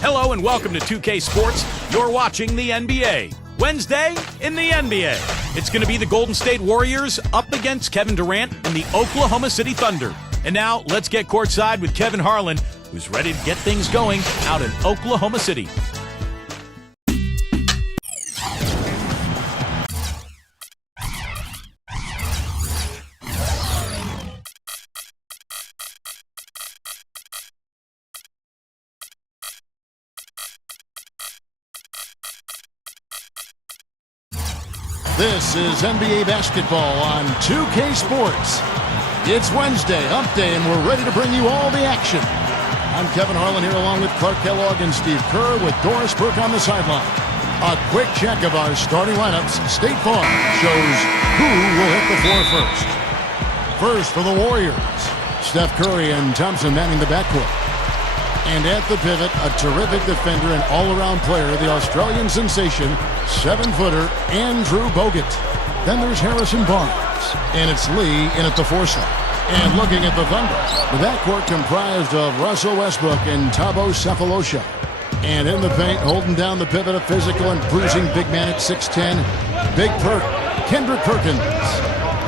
Hello and welcome to 2K Sports. You're watching the NBA. Wednesday in the NBA. It's going to be the Golden State Warriors up against Kevin Durant and the Oklahoma City Thunder. And now let's get courtside with Kevin Harlan, who's ready to get things going out in Oklahoma City. This is NBA basketball on 2K Sports. It's Wednesday, hump day, and we're ready to bring you all the action. I'm Kevin Harlan here along with Clark Kellogg and Steve Kerr with Doris Burke on the sideline. A quick check of our starting lineups. State Farm shows who will hit the floor first. First for the Warriors, Steph Curry and Thompson manning the backcourt. And at the pivot, a terrific defender and all-around player, the Australian sensation, 7-footer Andrew Bogut. Then there's Harrison Barnes, and it's Lee in at the 4 slot. And looking at the Thunder, the backcourt comprised of Russell Westbrook and Thabo Sefolosha. And in the paint, holding down the pivot, a physical and bruising big man at 6'10", Big Perk, Kendrick Perkins.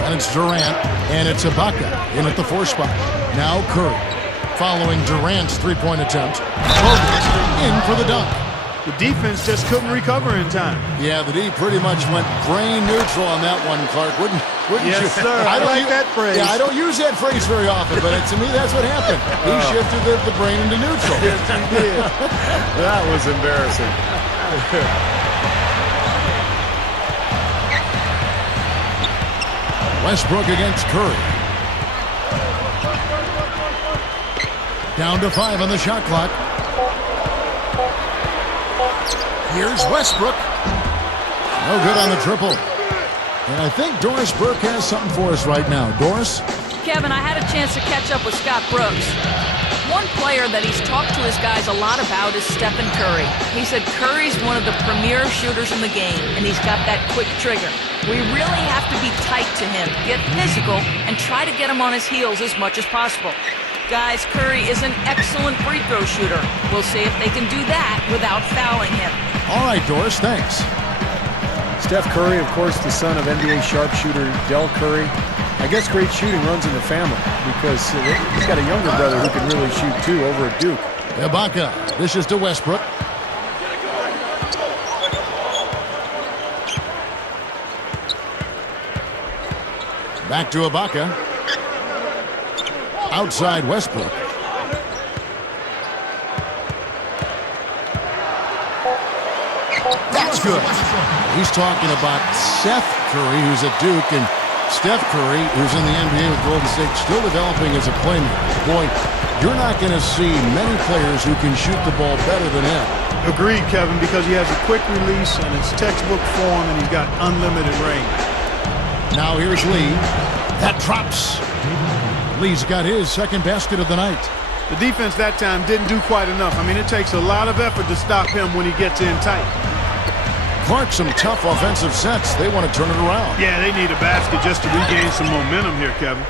And it's Durant, and it's Ibaka in at the 4 spot. Now Curry. Following Durant's three-point attempt, Bogut in for the dunk. The defense just couldn't recover in time. Yeah, the D pretty much went brain neutral on that one, Clark. Wouldn't yes, you? Yes, sir. I like that phrase. Yeah, I don't use that phrase very often, but to me, that's what happened. He shifted the brain into neutral. Yes, he did. That was embarrassing. Westbrook against Curry. Down to 5 on the shot clock. Here's Westbrook. No good on the triple. And I think Doris Burke has something for us right now. Doris? Kevin, I had a chance to catch up with Scott Brooks. One player that he's talked to his guys a lot about is Stephen Curry. He said Curry's one of the premier shooters in the game, and he's got that quick trigger. We really have to be tight to him, get physical, and try to get him on his heels as much as possible. Guys, Curry is an excellent free throw shooter. We'll see if they can do that without fouling him. All right, Doris, thanks. Steph Curry, of course, the son of NBA sharpshooter Del Curry. I guess great shooting runs in the family because he's got a younger brother who can really shoot too over at Duke. Ibaka dishes to Westbrook. Back to Ibaka. Outside Westbrook. That's good. He's talking about Seth Curry, who's at Duke, and Steph Curry, who's in the NBA with Golden State, still developing as a playmaker. Boy, you're not going to see many players who can shoot the ball better than him. Agreed, Kevin, because he has a quick release and it's textbook form, and he's got unlimited range. Now here's Lee. That drops. Lee's got his second basket of the night. The defense that time didn't do quite enough. I mean, it takes a lot of effort to stop him when he gets in tight. Clark, some tough offensive sets. They want to turn it around. Yeah, they need a basket just to regain some momentum here, Kevin.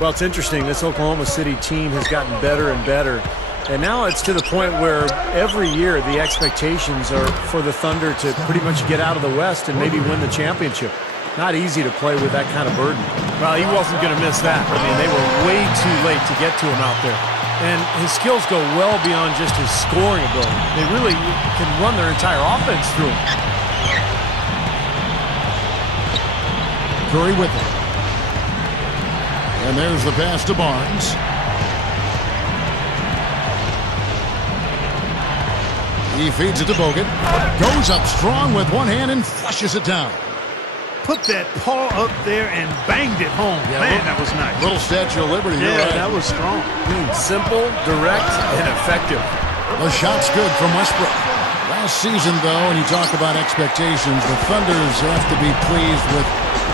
Well, it's interesting. This Oklahoma City team has gotten better and better. And now it's to the point where every year the expectations are for the Thunder to pretty much get out of the West and maybe win the championship. Not easy to play with that kind of burden. Well, he wasn't going to miss that. I mean, they were way too late to get to him out there. And his skills go well beyond just his scoring ability. They really can run their entire offense through him. Curry with it. And there's the pass to Barnes. He feeds it to Bogut. Goes up strong with one hand and flushes it down. Put that paw up there and banged it home. Yeah, man, that was nice. Little Statue of Liberty. Yeah, right. that was strong. Simple, direct, and effective. The shot's good from Westbrook. Last season, though, when you talk about expectations, the Thunders have to be pleased with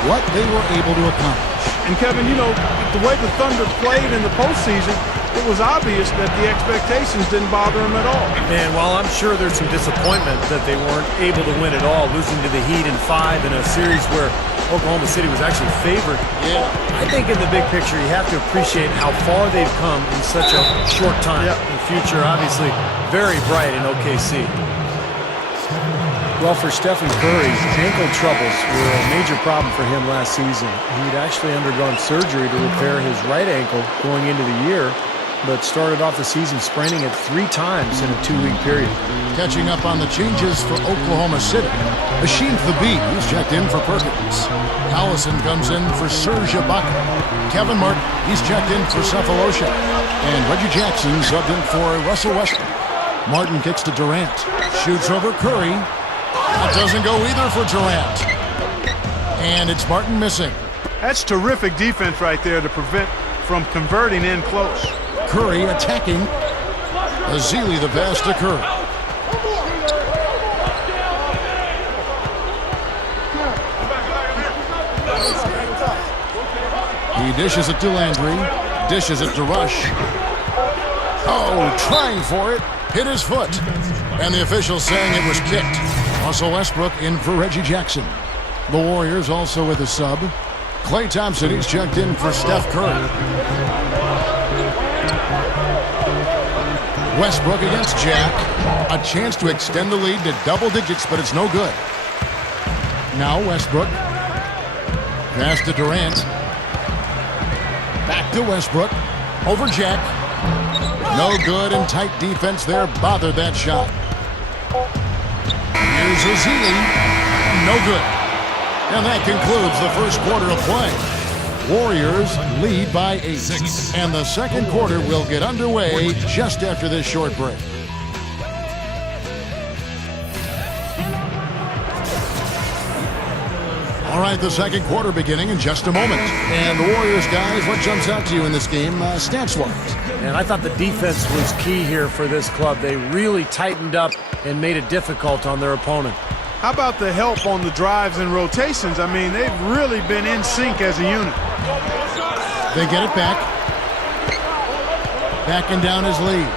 what they were able to accomplish. And, Kevin, you know, the way the Thunder played in the postseason, it was obvious that the expectations didn't bother him at all. And while I'm sure there's some disappointment that they weren't able to win it all, losing to the Heat in 5 in a series where Oklahoma City was actually favored. Yeah. I think in the big picture, you have to appreciate how far they've come in such a short time. Yep. The future, obviously, very bright in OKC. Well, for Stephen Curry, ankle troubles were a major problem for him last season. He'd actually undergone surgery to repair his right ankle going into the year, but started off the season spraining it 3 times in a 2-week period. Catching up on the changes for Oklahoma City. Hasheem Thabeet, he's checked in for Perkins. Collison comes in for Serge Ibaka. Kevin Martin, he's checked in for Cephalosha. And Reggie Jackson subbed in for Russell Westbrook. Martin kicks to Durant. Shoots over Curry. That doesn't go either for Durant. And it's Martin missing. That's terrific defense right there to prevent from converting in close. Curry attacking. Ezeli the pass to Curry. He dishes it to Landry. Dishes it to Rush. Oh, trying for it. Hit his foot. And the official saying it was kicked. Russell Westbrook in for Reggie Jackson. The Warriors also with a sub. Klay Thompson, he's checked in for Steph Curry. Westbrook against Jack. A chance to extend the lead to double digits, but it's no good. Now Westbrook. Pass to Durant. Back to Westbrook. Over Jack. No good, and tight defense there bothered that shot. Here's Ezeli. No good. And that concludes the first quarter of play. Warriors lead by 8. 6. And the second quarter will get underway just after this short break. All right, the second quarter beginning in just a moment. And the Warriors, guys, what jumps out to you in this game stats-wise? And I thought the defense was key here for this club. They really tightened up and made it difficult on their opponent. How about the help on the drives and rotations? I mean, they've really been in sync as a unit. They get it back. Backing down his lead.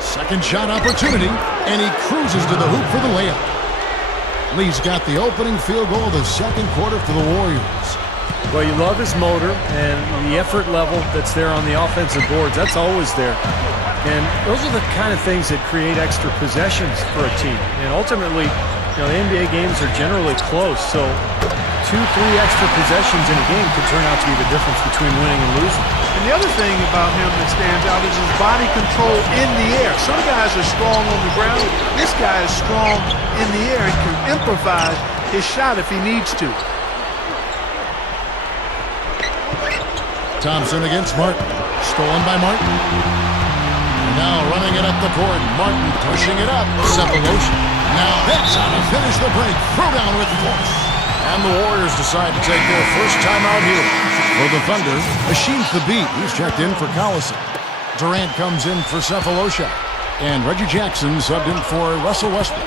Second shot opportunity, and he cruises to the hoop for the layup. Lee's got the opening field goal of the second quarter for the Warriors. Well, you love his motor and the effort level that's there on the offensive boards. That's always there. And those are the kind of things that create extra possessions for a team. And ultimately, the NBA games are generally close, so 2-3 extra possessions in a game could turn out to be the difference between winning and losing. And the other thing about him that stands out is his body control in the air. Some guys are strong on the ground. This guy is strong in the air and can improvise his shot if he needs to. Thompson against Martin. Stolen by Martin. And now running it up the court. Martin pushing it up. Cephalosha. Now that's how to finish the break. Throw down with force. And the Warriors decide to take their first time out here. For the Thunder, Hasheem Thabeet, he's checked in for Collison. Durant comes in for Cephalosha. And Reggie Jackson subbed in for Russell Westbrook.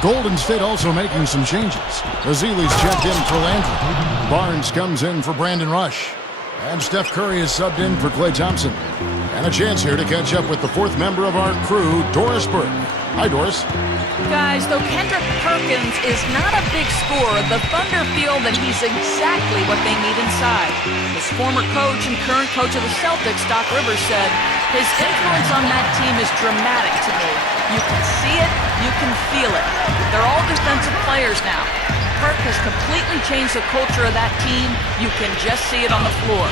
Golden State also making some changes. Ezeli's checked in for Landry. Barnes comes in for Brandon Rush. And Steph Curry is subbed in for Klay Thompson. And a chance here to catch up with the fourth member of our crew, Doris Burke. Hi, Doris. Guys, though Kendrick Perkins is not a big scorer, the Thunder feel that he's exactly what they need inside. His former coach and current coach of the Celtics, Doc Rivers, said, his influence on that team is dramatic to me. You can see it, you can feel it. They're all defensive players now. Perk has completely changed the culture of that team. You can just see it on the floor.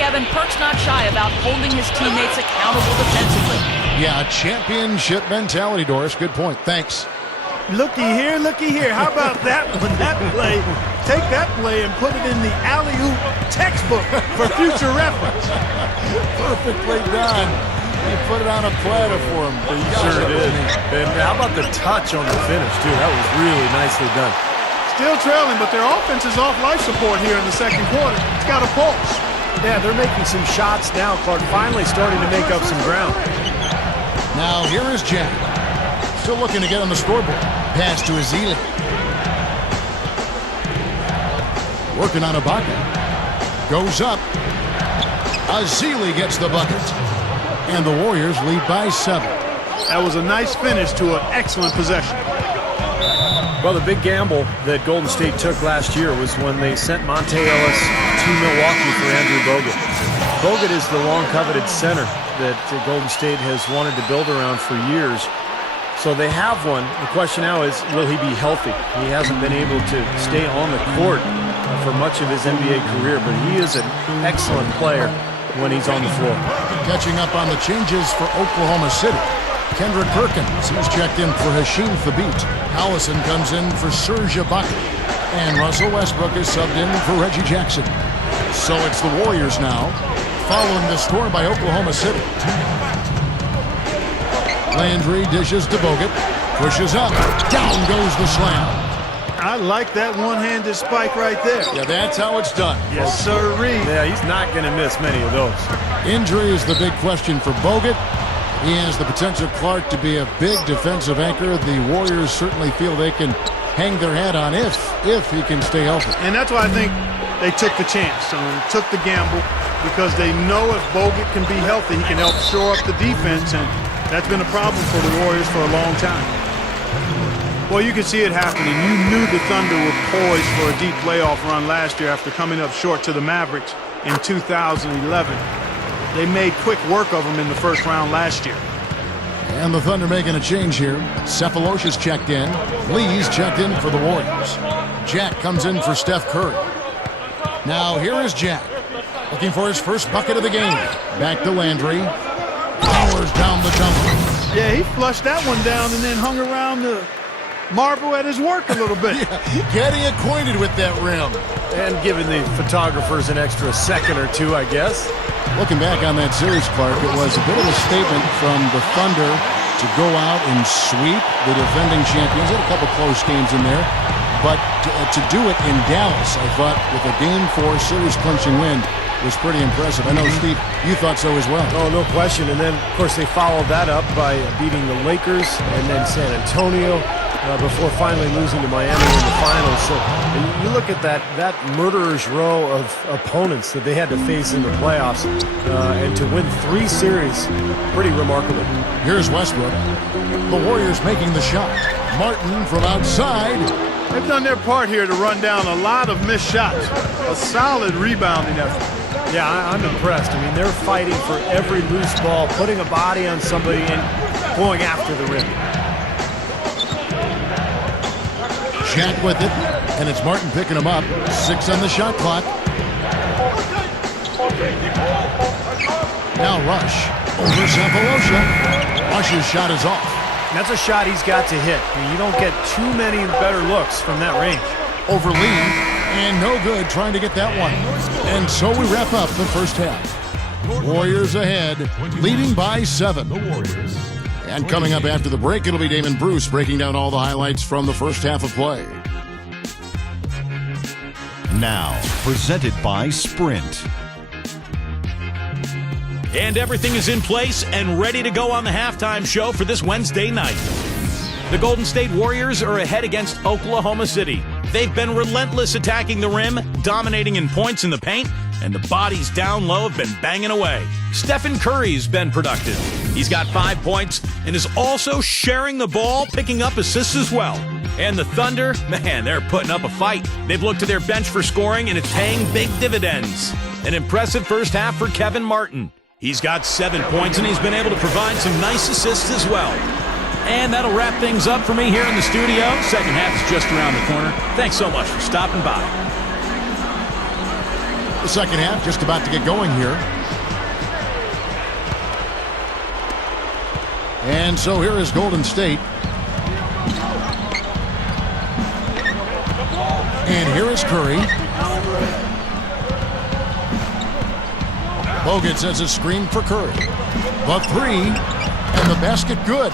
Kevin, Perk's not shy about holding his teammates accountable defensively. Yeah, championship mentality, Doris. Good point. Thanks. Looky here. How about that one? That play. Take that play and put it in the alley-oop textbook for future reference. Perfectly done. He put it on a platter for him. He sure did. And how about the touch on the finish, too? That was really nicely done. Still trailing, but their offense is off life support here in the second quarter. It's got a pulse. Yeah, they're making some shots now. Clark finally starting to make up some ground. Now here is Jack. Still looking to get on the scoreboard. Pass to Ezeli. Working on Ibaka. Goes up. Ezeli gets the bucket. And the Warriors lead by 7. That was a nice finish to an excellent possession. Well, the big gamble that Golden State took last year was when they sent Monte Ellis to Milwaukee for Andrew Bogut. Bogut is the long-coveted center that Golden State has wanted to build around for years. So they have one. The question now is, will he be healthy? He hasn't been able to stay on the court for much of his NBA career, but he is an excellent player when he's on the floor. Catching up on the changes for Oklahoma City. Kendrick Perkins, he's checked in for Hasheem Thabeet. Allison comes in for Serge Ibaka. And Russell Westbrook is subbed in for Reggie Jackson. So it's the Warriors now, following the score by Oklahoma City. Landry dishes to Bogut, pushes up, down goes the slam. I like that one-handed spike right there. Yeah, that's how it's done. Yes, sirree. Yeah, he's not going to miss many of those. Injury is the big question for Bogut. He has the potential, Clark, to be a big defensive anchor. The Warriors certainly feel they can hang their hat on if he can stay healthy. And that's why I think they took the chance, took the gamble, because they know if Bogut can be healthy, he can help shore up the defense, and that's been a problem for the Warriors for a long time. Well, you can see it happening. You knew the Thunder were poised for a deep playoff run last year after coming up short to the Mavericks in 2011. They made quick work of them in the first round last year. And the Thunder making a change here. Cephalosha's checked in. Lee's checked in for the Warriors. Jack comes in for Steph Curry. Now here is Jack, looking for his first bucket of the game. Back to Landry. Powers down the jumper. Yeah, he flushed that one down and then hung around the marble at his work a little bit. Yeah, getting acquainted with that rim. And giving the photographers an extra second or two, I guess. Looking back on that series, Clark, it was a bit of a statement from the Thunder to go out and sweep the defending champions. They had a couple close games in there. But to do it in Dallas, I thought, with a Game 4 series-clinching win, was pretty impressive. I know, Steve, you thought so as well. Oh, no question. And then, of course, they followed that up by beating the Lakers and then San Antonio before finally losing to Miami in the finals. So you look at that murderer's row of opponents that they had to face in the playoffs, and to win 3 series, pretty remarkable. Here's Westbrook. The Warriors making the shot. Martin from outside. They've done their part here to run down a lot of missed shots. A solid rebounding effort. Yeah, I'm impressed. I mean, they're fighting for every loose ball, putting a body on somebody and going after the rim. Jack with it, and it's Martin picking him up. 6 on the shot clock. Now Rush over Cephalosha. Rush's shot is off. That's a shot he's got to hit. I mean, you don't get too many better looks from that range. Over Lee, and no good trying to get that one. And so we wrap up the first half. Warriors ahead, leading by 7. And coming up after the break, it'll be Damon Bruce breaking down all the highlights from the first half of play. Now, presented by Sprint. And everything is in place and ready to go on the halftime show for this Wednesday night. The Golden State Warriors are ahead against Oklahoma City. They've been relentless attacking the rim, dominating in points in the paint, and the bodies down low have been banging away. Stephen Curry's been productive. He's got 5 points and is also sharing the ball, picking up assists as well. And the Thunder, man, they're putting up a fight. They've looked to their bench for scoring, and it's paying big dividends. An impressive first half for Kevin Martin. He's got 7 points, and he's been able to provide some nice assists as well. And that'll wrap things up for me here in the studio. Second half is just around the corner. Thanks so much for stopping by. The second half just about to get going here. And so here is Golden State. And here is Curry. Bogut sets a screen for Curry. The 3, and the basket good.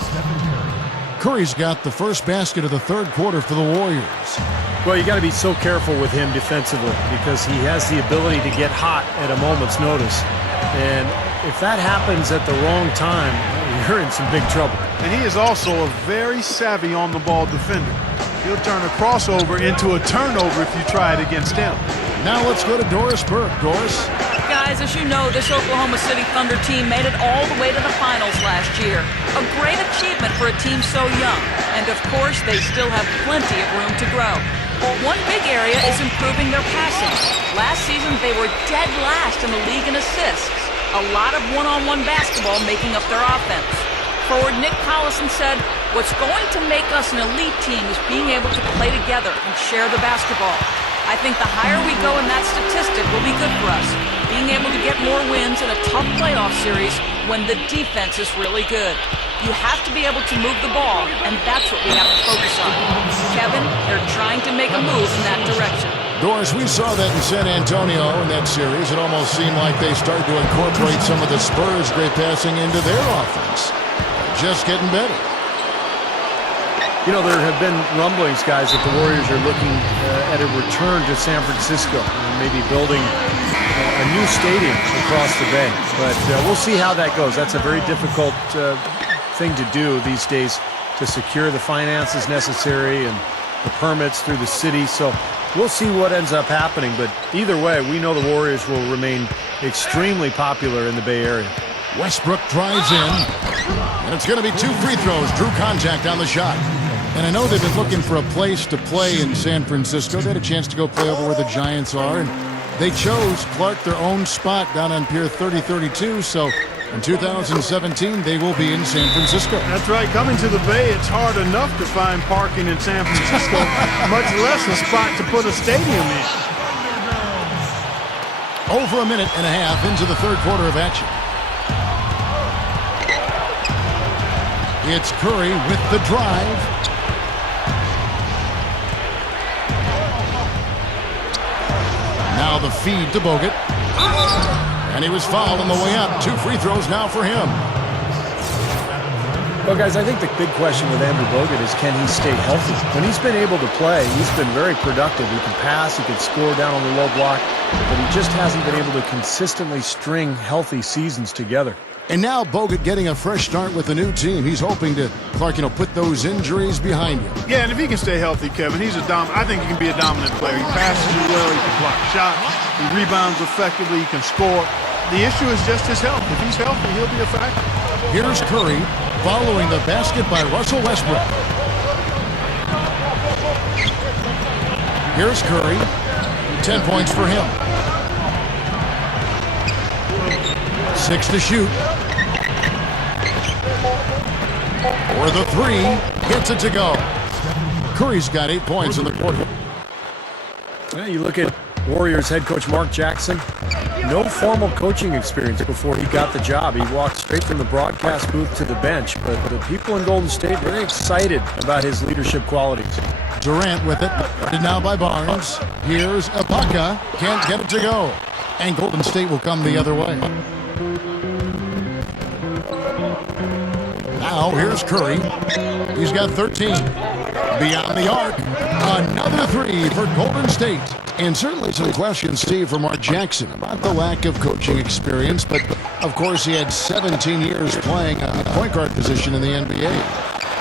Curry's got the first basket of the third quarter for the Warriors. Well, you got to be so careful with him defensively because he has the ability to get hot at a moment's notice. And if that happens at the wrong time, you're in some big trouble. And he is also a very savvy on-the-ball defender. He'll turn a crossover into a turnover if you try it against him. Now let's go to Doris Burke. Doris. Guys, Guys, as you know, this Oklahoma City Thunder team made it all the way to the finals last year. A great achievement for a team so young. And of course, they still have plenty of room to grow. One big area is improving their passing. Last season, they were dead last in the league in assists. A lot of one-on-one basketball making up their offense. Forward Nick Collison said, "What's going to make us an elite team is being able to play together and share the basketball. I think the higher we go in that statistic will be good for us, being able to get more wins in a tough playoff series when the defense is really good. You have to be able to move the ball, and that's what we have to focus on." Kevin, they're trying to make a move in that direction. Doris, we saw that in San Antonio in that series. It almost seemed like they started to incorporate some of the Spurs' great passing into their offense. Just getting better. You know, there have been rumblings, guys, that the Warriors are looking at a return to San Francisco and maybe building a new stadium across the bay. But we'll see how that goes. That's a very difficult thing to do these days, to secure the finances necessary and the permits through the city. So we'll see what ends up happening. But either way, we know the Warriors will remain extremely popular in the Bay Area. Westbrook drives in, and it's going to be 2 free throws. Drew contact on the shot. And I know they've been looking for a place to play in San Francisco. They had a chance to go play over where the Giants are, and they chose, Clark, their own spot down on Pier 3032. So in 2017, they will be in San Francisco. That's right. Coming to the Bay, it's hard enough to find parking in San Francisco, much less a spot to put a stadium in. Over a minute and a half into the third quarter of action. It's Curry with the drive. Now the feed to Bogut. And he was fouled on the way up. 2 free throws now for him. Well, guys, I think the big question with Andrew Bogut is, can he stay healthy? When he's been able to play, he's been very productive. He can pass, he can score down on the low block, but he just hasn't been able to consistently string healthy seasons together. And now Bogut getting a fresh start with a new team. He's hoping to, Clark, put those injuries behind him. Yeah, and if he can stay healthy, Kevin, I think he can be a dominant player. He passes well, he can block shots, he rebounds effectively, he can score. The issue is just his health. If he's healthy, he'll be a factor. Here's Curry following the basket by Russell Westbrook. Here's Curry. 10 points for him. 6 to shoot. For the 3. Gets it to go. Curry's got 8 points in the quarter. Well, you look at Warriors head coach Mark Jackson. No formal coaching experience before he got the job. He walked straight from the broadcast booth to the bench. But the people in Golden State very excited about his leadership qualities. Durant with it. Guarded now by Barnes. Here's Ibaka. Can't get it to go. And Golden State will come the other way. Now here's Curry. He's got 13. Beyond the arc. Another 3 for Golden State. And certainly some questions, Steve, for Mark Jackson about the lack of coaching experience. But, of course, he had 17 years playing a point guard position in the NBA.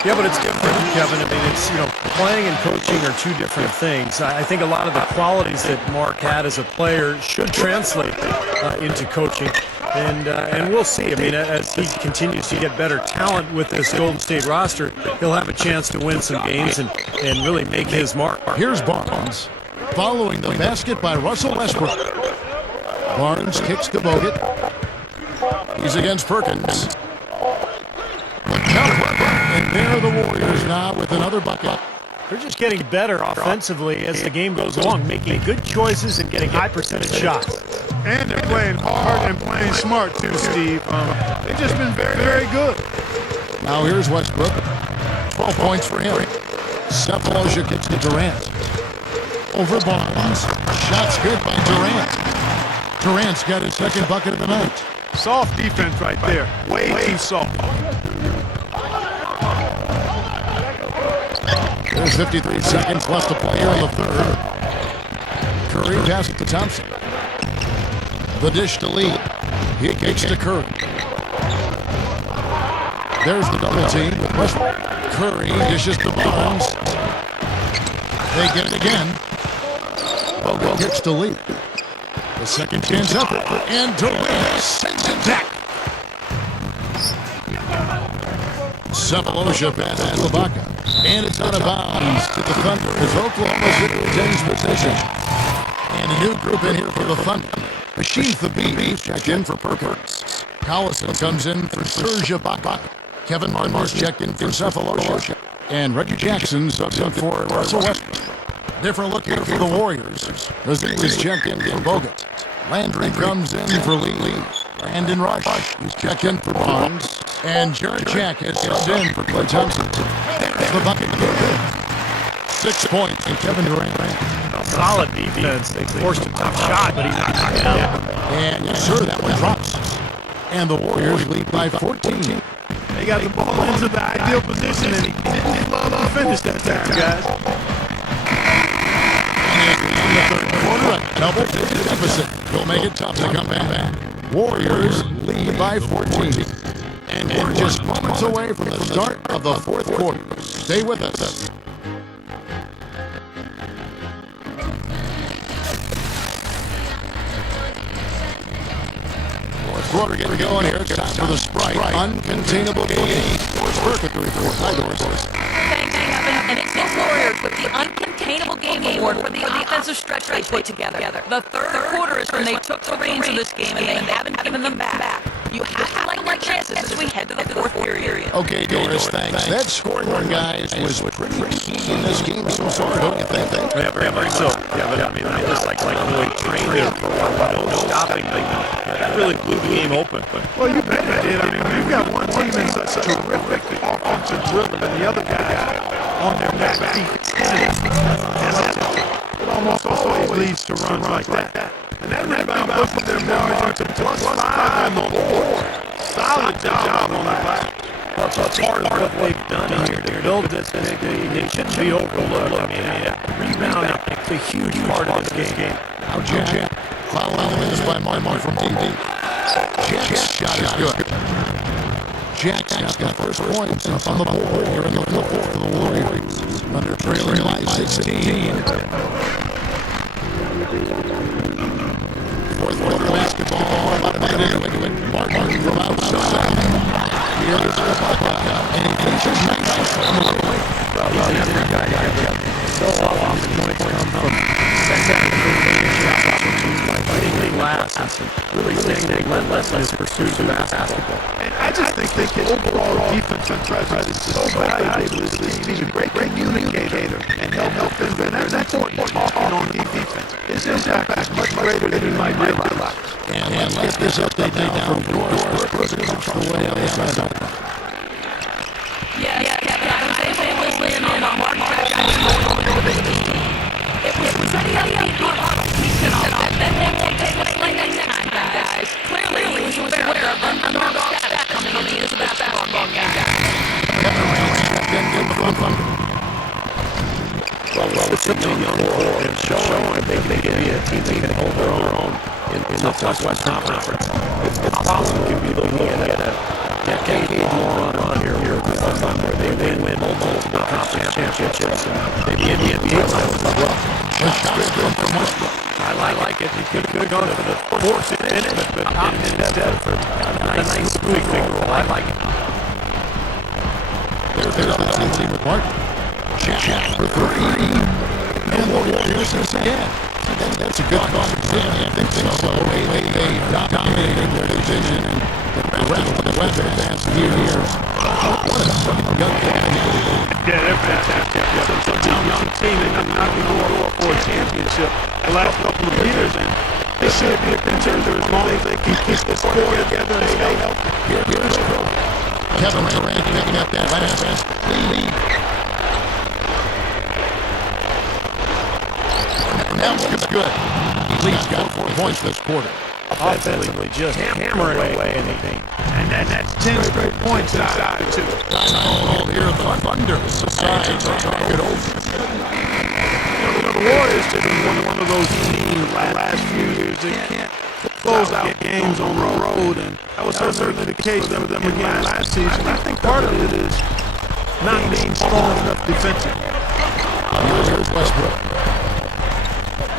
Yeah, but it's different, Kevin. I mean, it's, playing and coaching are 2 different things. I think a lot of the qualities that Mark had as a player should translate into coaching. And we'll see. I mean, as he continues to get better talent with this Golden State roster, he'll have a chance to win some games and really make his mark. Here's Barnes. Following the basket by Russell Westbrook. Barnes kicks to Bogut. He's against Perkins. And there are the Warriors now with another bucket. They're just getting better offensively as the game goes along, making good choices and getting high percentage shots. And they're playing hard and playing smart, too, Steve. They've just been very, very good. Now here's Westbrook. 12 points for him. Sefolosha gets to Durant. Over Barnes. Shots good by Durant. Durant's got his second bucket of the night. Soft defense right there. Way too soft. There's 53 seconds left to play here in the third. Curry passes to Thompson. The dish to Lee. He kicks to Curry. There's the double team with Westbrook. Curry dishes to Barnes. They get it again. Bogut kicks to Lee. The second chance effort, and Durant sends it back. Sefolosha pass to Ibaka, and it's out of bounds to the Thunder as Oklahoma City retains possession. And a new group in here for the Thunder. Machine Thabit checked in for Perkins. Collison comes in for Serge Ibaka. Kevin Martin's checked in for Sefolosha. And Reggie Jackson subs in for Russell Westbrook. Different look here for the Warriors. Lazine is checked in for Bogut. Landry comes in for Lee. Brandon Rush is checked in for Barnes. And Jarrett Jack has subbed in for Klay Thompson. There's the bucket. 6 points and Kevin Durant. Solid defense. They forced a tough shot, but he's not knocking down. And yes, sir, that one drops. And the Warriors lead by 14. They got the ball into the ideal position, and he didn't love to finish that time, guys. In the third quarter, a double-digit deficit. Will make it tough to come back. Warriors lead by 14. And we're just moments away from the start of the fourth quarter. Stay with us. Fourth quarter getting going here. It's time for the Sprite Uncontainable Game. Work with the report. Hi, Doris. Thanks, Kevin. And it's the Warriors with the Uncontainable Game Award for the offensive stretch they put together. The third quarter is when they took the reins of this game, and they haven't given them back. You have to like their chances as we head to the fourth period. Okay, Doris, thanks. That scoring run, guys, was pretty key in this game so far, don't you think? Yeah, very much so. Yeah, but I mean, that was like really trained there for a while. No stopping. That really blew the game open. Well, you bet it did. I mean, you've got one team in such a terrific offensive rhythm, and the other guys on their back feet. It almost always leads to runs like that. And that rebound pushes their movement into +5 on the board. Solid job on the back. That's part of what they've done here. They built this, and they shouldn't be overlooked. I mean, rebounding is a huge part of this game. Now Jack, following this by Martin from TV. Jack's shot is good. Jack's got the first points up on the board here in the fourth for the Warriors. Under trailing by 16. Fourth quarter basketball. About a minute into it. Martin from outside. Here is Ibaka. And he finishes nice on the way. So often the points come from glass and really staying relentless in his pursuit of basketball. And I just think his overall defensive presence is so valuable to this team. He's a great communicator, and he'll help them. And that's important talking on defense. His impact is much greater than you might realize. And let's get this update now from Doris. Yes, Kevin, I was able to listen in on Mark Jackson with this team. It was pretty upbeat that they won't take us like next time, guys. Clearly, he was aware of underdog status coming into the basketball game, guys. Well, it's a young core and showing they can be a team that can hold their own in the Southwest Conference. It's possible to be looking at a decade-long run here with the Thunder. They win multiple conference championships and maybe NBA titles as well. I like it. He could have gone for the fourth finish, but instead for a nice big role. I like it. There's the team with Martin. Jack for 3. And the Warriors again. That's a good call. Yeah, I think so. They dominated their division, and the rest of the West advance here. What a young team. Yeah, they're fantastic. It's a young team, and not going to go for a championship the last couple of years, and they should be a contender as long as they can keep this core together and stay healthy. Here's Kevin Durant picking up that last lead. Now looks good. He's got 4 points this quarter. Offensively, just hammering away anything. And that's 10 straight points out of 2. Time here at the Thunder. Society target over. The Warriors have been one of those teams last few years that can't close out games on the road, and that was certainly the case for them again last season. I think part of it is not being strong enough defensively. Here's Westbrook.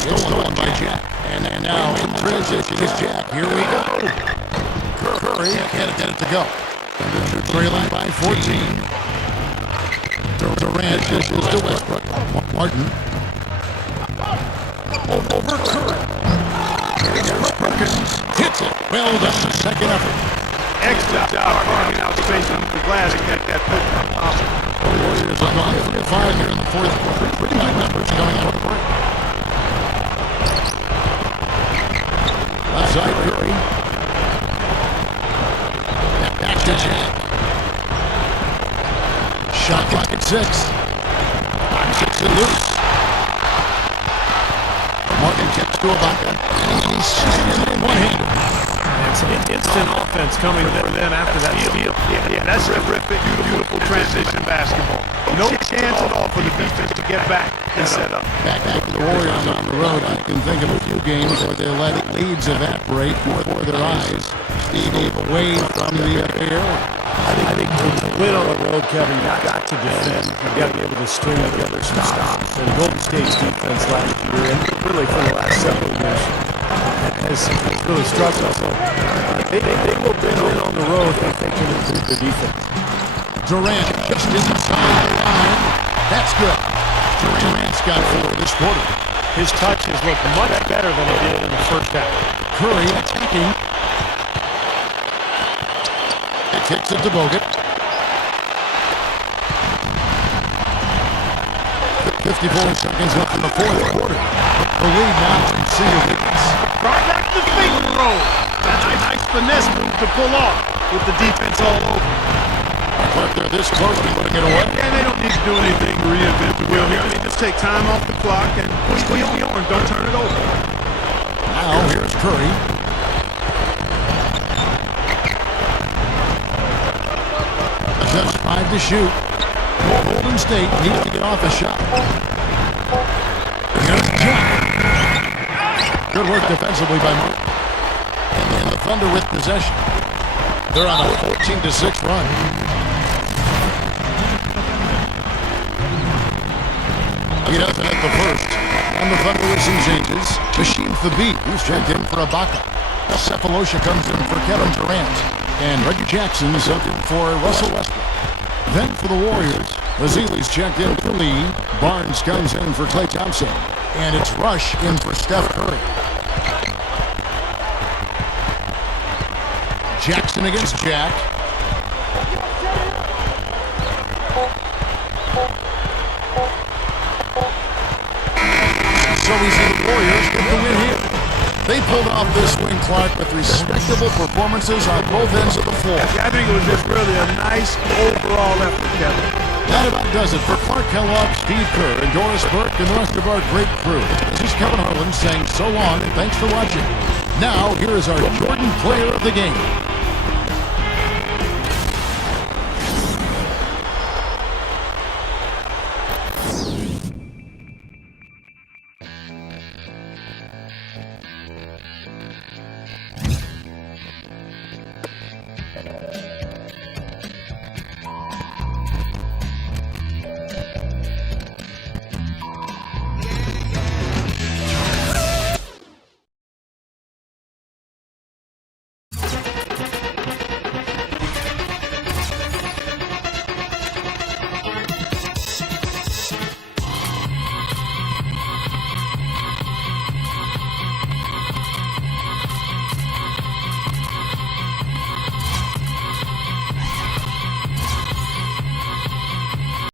Stolen by Jack. And now in transition is Jack. Here we go. Curry can't get it to go. Trailing by 14. Durant dishes to Westbrook. Martin. Over Curry. Perkins hits it. Well done. Second effort. Excellent job carving out space on the glass to get that pick off. The Warriors are gone 3-5 here in the fourth quarter. Pretty good numbers coming out of the break. Left side, Curry. Back to Jack. Shot clock at 6. 6 and loose. Morgan gets to Ibaka. And he's shooting in one-handed. And some instant offense coming for them after that steal. Yeah, that's terrific, beautiful transition basketball. No chance at all for the defense to get back and set up. Back to the Warriors on the road. I can think of a few games where they let leads evaporate before their eyes. Steve away from the affair. I think to win on the road, Kevin, you've got to defend. You've got to be able to string together stops. And Golden State's defense last year, and really for the last several years, has really struggled. So they will win on the road if they can improve their defense. Durant just inside the line. That's good. Durant's got 4 this quarter. His touch has looked much better than it did in the first half. Curry attacking. It kicks it to Bogut. 54 seconds left in the fourth quarter. The lead now in single digits. Right back to the finger roll. That's a nice finesse move to pull off with the defense all over. But they're this close to putting it away. And they don't need to do anything to reinvent the wheel here. I mean, just take time off the clock and squeeze the arm. Don't turn it over. Now here's Curry. Just 5 to shoot. Golden State needs to get off a shot. Here's Jack. Good work defensively by Martin. And then the Thunder with possession. They're on a 14-6 run. He doesn't hit the first. And the Thunder with some changes. Bashim Thabit, who's checked in for Ibaka. Cephalosha comes in for Kevin Durant. And Reggie Jackson subbed in for Russell Westbrook. Then for the Warriors, Vasili's checked in for Lee. Barnes comes in for Klay Thompson. And it's Rush in for Steph Curry. Jackson against Jack. So we see the Warriors get the win here. They pulled off this win, Clark, with respectable performances on both ends of the floor. I think it was just really a nice overall effort, Kevin. That about does it for Clark Kellogg, Steve Kerr, and Doris Burke, and the rest of our great crew. This is Kevin Harlan saying so long and thanks for watching. Now, here is our Jordan Player of the Game.